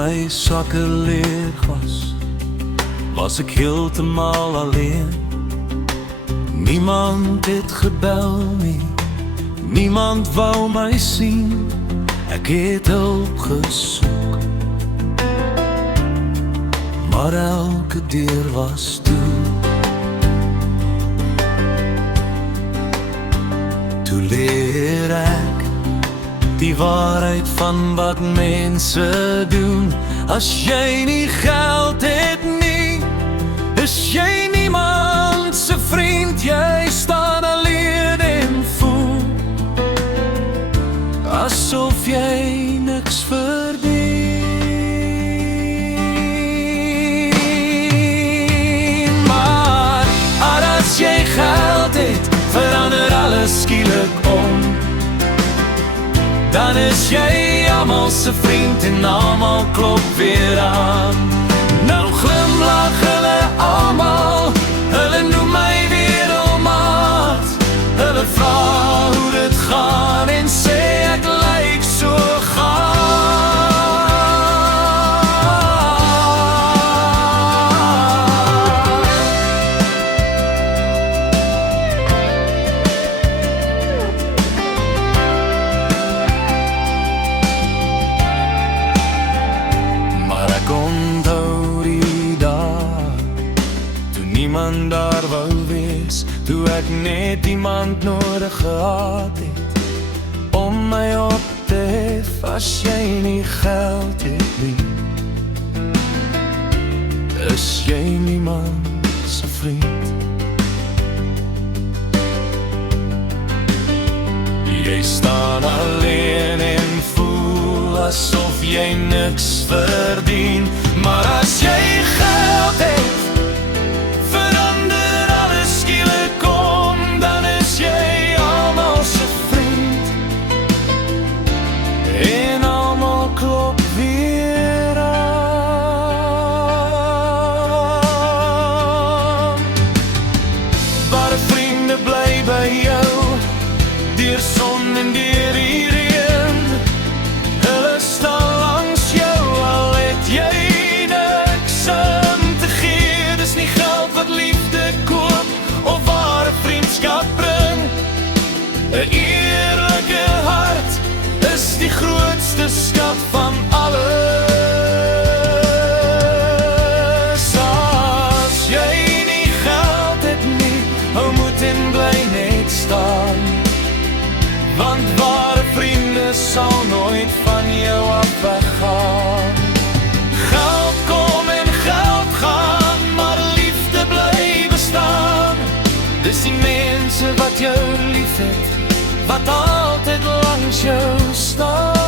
My sakke leeg was ek heeltemal alleen. Niemand het gebel nie, niemand wou my sien. Ek het hulp gesoek, maar elke deur was toe. Toe leer ek die waarheid van wat mense doen. As jy nie geld het nie, is jy niemand se vriend. Jy staan alleen en voel asof jy niks verdien. Maar as jy geld het, verander alles skielik om. Dan is jy almal se vriend en almal klop weer aan. Nou glimlag hulle almal, hulle noem my wereldmaat. Hulle vra hoe dit gaan en sê ek lyk so gaaf. Onthou die dag toe niemand daar wou wees, toe ek net iemand nodig gehad het om my op te hef. As jy nie geld het nie, is jy niemand se vriend. Jy staan alleen en voel asof jy niks verdien. Maar as jy geld het, verander alles skielik om. Dan is jy almal se vriend en almal klop weer aan. Ware vriende bly by jou, deur son en deur die reën. Hulle staan langs jou al het jy niks om te gee. Dis nie geld wat liefde koop of ware vriendskap bring. 'n Eerlike hart is die grootste skat van alles. As jy nie geld het nie, hou moed en bly net staan. Want ware vriende sal nooit van jou af weggaan. Geld kom en geld gaan, maar liefde bly bestaan. Dis die mense wat jou lief het, wat altyd langs jou staan.